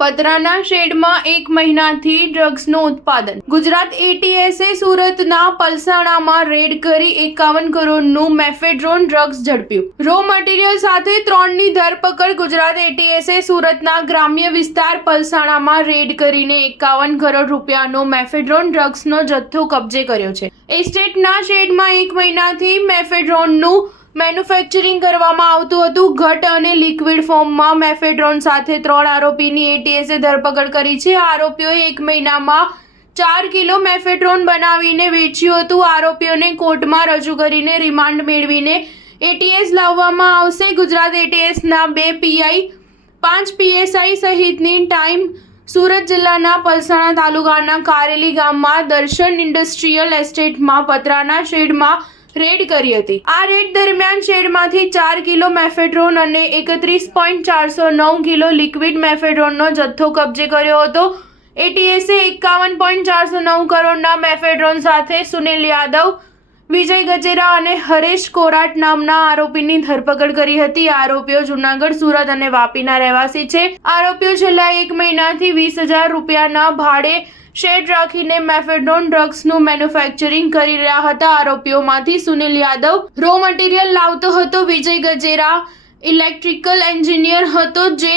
પતરાના શેડમાં 1 મહિનાથી ડ્રગ્સનું ઉત્પાદન. ગુજરાત એટીએસે સુરતના પલસાણામાં રેડ કરી 51 કરોડનું મેફેડ્રોન ડ્રગ્સ ઝડપ્યું. રો મટીરીયલ સાથે 3ની ધરપકડ. ગુજરાત એટીએસે સુરતના ગ્રામ્ય વિસ્તાર પલસાણામાં રેડ કરીને 51 કરોડ રૂપિયાનો મેફેડ્રોન ડ્રગ્સનો જથ્થો કબજે કર્યો છે. એસ્ટેટના શેડમાં 1 મહિનાથી મેફેડ્રોનનું મેન્યુફેક્ચરિંગ કરવામાં આવતું હતું. ઘટ અને લિક્વિડ ફોર્મમાં મેફેડ્રોન સાથે 3 આરોપીની એટીએસે ધરપકડ કરી છે. આરોપીઓએ 1 મહિનામાં 4 કિલો મેફેડ્રોન બનાવીને વેચ્યું હતું. આરોપીઓને કોર્ટમાં રજૂ કરીને રિમાન્ડ મેળવીને એટીએસ લાવવામાં આવશે. ગુજરાત એટીએસના 2 પીઆઈ 5 પીએસઆઈ સહિતની ટાઈમ સુરત જિલ્લાના પલસાણા તાલુકાના કારેલી ગામમાં દર્શન ઇન્ડસ્ટ્રીયલ એસ્ટેટમાં પતરાના શેડમાં રેડ કરી હતી. આ રેડ દરમિયાન શેડમાંથી 4 કિલો મેફેડ્રોન અને 31.409 કિલો લિક્વિડ મેફેડ્રોનનો જથ્થો કબજે કર્યો હતો. એટીએસે 51.409 કરોડના મેફેડ્રોન સાથે સુનિલ યાદવ, વિજય ગજેરા અને હરેશ કોરાટ નામના આરોપીની ધરપકડ કરી હતી. આરોપીઓ જૂનાગઢ, સુરત અને વાપીના રહેવાસી છે. આરોપીઓ છેલ્લા 1 મહિનાથી 20,000 રૂપિયાના ભાડે શેડ રાખીને મેફેડ્રોન ડ્રગ્સનું મેન્યુફેક્ચરિંગ કરી રહ્યા હતા. આરોપીઓમાંથી સુનિલ યાદવ રો મટીરીયલ લાવતો હતો. વિજય ગજેરા ઇલેક્ટ્રિકલ એન્જિનિયર હતો જે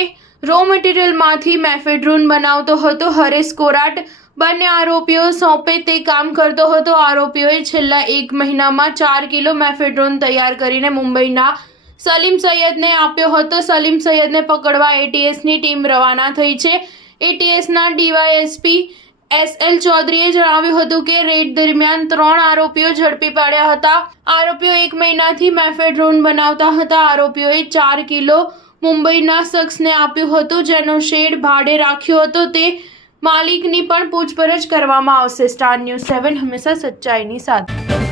રો મટીરીયલમાંથી મેફેડ્રોન બનાવતો હતો. હરેશ કોરાટ બંને આરોપીઓ સોંપે તે કામ કરતો હતો. આરોપીઓએ છેલ્લા 1 મહિનામાં 4 કિલો મેફેડ્રોન તૈયાર કરીને મુંબઈના સલીમ સૈયદને આપ્યો હતો. સલીમ સૈયદને પકડવા એટીએસની ટીમ રવાના થઈ છે. એટીએસના ડીવાયએસપી SL ચૌધરીએ જણાવ્યું હતું કે રેડ દરમિયાન 3 આરોપીઓ ઝડપી પાડ્યા હતા. આરોપીઓ 1 મહિનાથી મેફેડ્રોન બનાવતા હતા. આરોપીઓએ 4 કિલો મુંબઈના શખ્સને આપ્યું હતું જેનો શેડ ભાડે રાખ્યો હતો. તે માલિકની પણ પૂછપરછ કરવામાં આવશે. સ્ટાર ન્યૂઝ 7 હંમેશા સચ્ચાઈની સાથે.